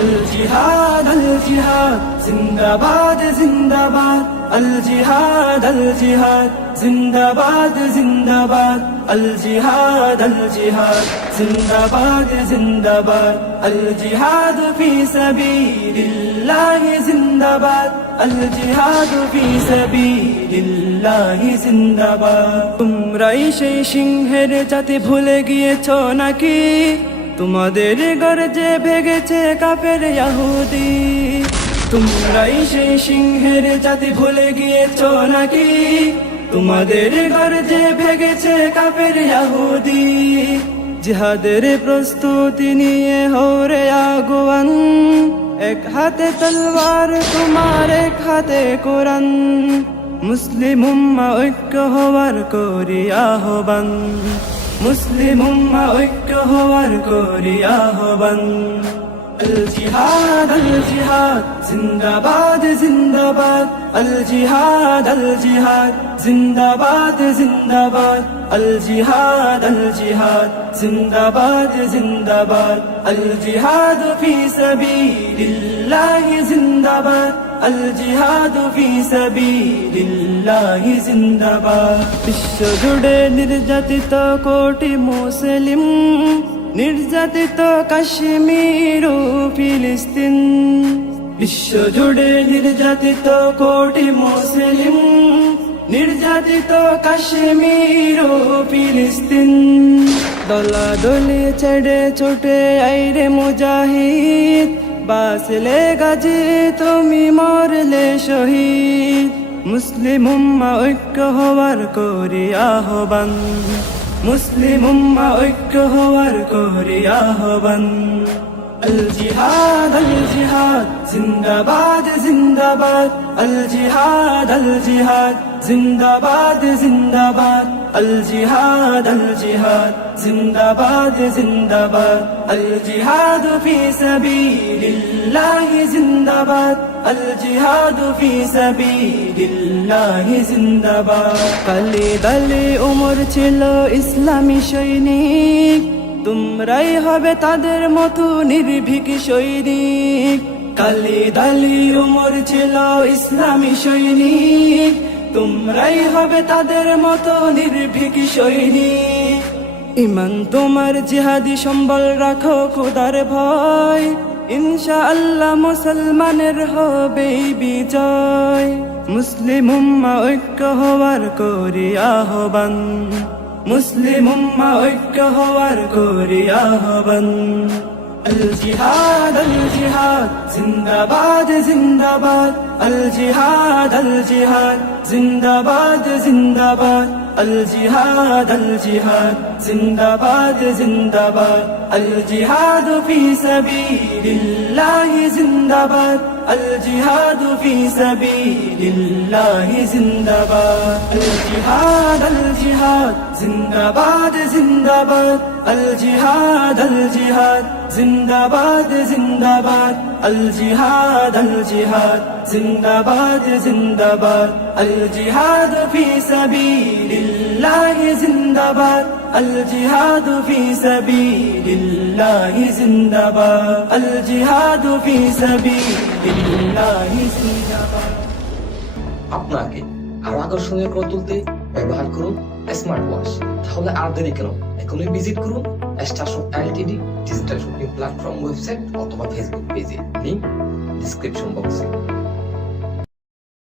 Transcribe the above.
الجهاد الجهاد زندباد زندباد الجهاد الجهاد زندباد زندباد الجهاد الجهاد زندباد زندباد الجهاد في سبيل الله زندباد الجهاد في سبيل الله زندباد তোমরাই সেই সিংহের জাতি ভুলে গিয়েছো নাকি তোমাদের গর্জে ভেগেছে কাফের ইহুদি তোমরাই সেই সিংহের জাতি ভুলে গিয়েছো নাকি তোমাদের গর্জে ভেগেছে কাফের ইহুদি জিহাদের প্রস্তুতি নিয়ে হরে আগুয়ান এক হাতে তলোয়ার তোমার এক হাতে কোরআন মুসলিম উম্মাহ ঐক্য হওয়ার করি আহ্বান মুসলিম উম্মাহ ঐক্য হওয়ার করি আহ্বান الجهاد الجهاد زندباد زندباد الجهاد الجهاد زندباد زندباد الجهاد الجهاد زندباد زندباد الجهاد في سبيل الله زندباد الجهاد في سبيل الله زندباد বিশ্ব জুড়ে নির্যাতিত কোটি মুসলিম নির্যাতিত কাশ্মীর ও ফিলিস্তিন বিশ্ব জুড়ে নির্যাতিত কোটি মুসলিম নির্যাতিত কাশ্মীর ও ফিলিস্তিন দলাদলি ছেড়ে ছুটে আইরে মুজাহিদ বাঁচলে গাজী তুমি মরলে শহীদ মুসলিম উম্মাহ ঐক্য হওয়ার করি আহ্বান মুসলিম উম্মাহ ঐক্য হওয়ার করি আহ্বান الجهاد الجهاد زندباد زندباد الجهاد الجهاد زندباد زندباد الجهاد الجهاد زندباد زندباد الجهاد في سبيل الله زندباد الجهاد في سبيل الله زندباد কালি দলে উমর ছিল ইসলামী সৈনিক তোমরাই হবে তাদের মতো নির্ভীক সৈনিক কালি দালি উমর ছিল ইসলামী সৈনিক তোমরাই হবে তাদের মতো নির্ভীক সৈনিক ঈমান তোমার জিহাদি সম্বল রাখো খোদার ভয় ইনশাআল্লাহ মুসলমানের হবে বিজয় মুসলিম উম্মাহ ঐক্য হওয়ার করি আহ্বান মুসলিম উম্মাহ ঐক্য হওয়ার করি আহ্বান الجهاد الجهاد زندباد زندباد الجهاد الجهاد زندباد زندباد الجهاد الجهاد زندباد زندباد الجهاد في سبيل الله زندباد الجهاد في سبيل الله زندباد الجهاد الجهاد زندباد زندباد الجهاد الجهاد زندباد زندباد الجهاد الجهاد زندباد زندباد الجهاد في سبيل الله زندباد الجهاد في سبيل الله زندباد الجهاد في سبيل الله زندباد আপনাকে আরো আকর্ষণীয় করে তুলতে ব্যবহার করুন স্মার্ট ওয়াচ তাহলে আর দেরি কেন এখনই ভিজিট করুন star shop Ltd digital shopping platform website অথবা ফেসবুক পেজে লিংক ডিসক্রিপশন বক্সে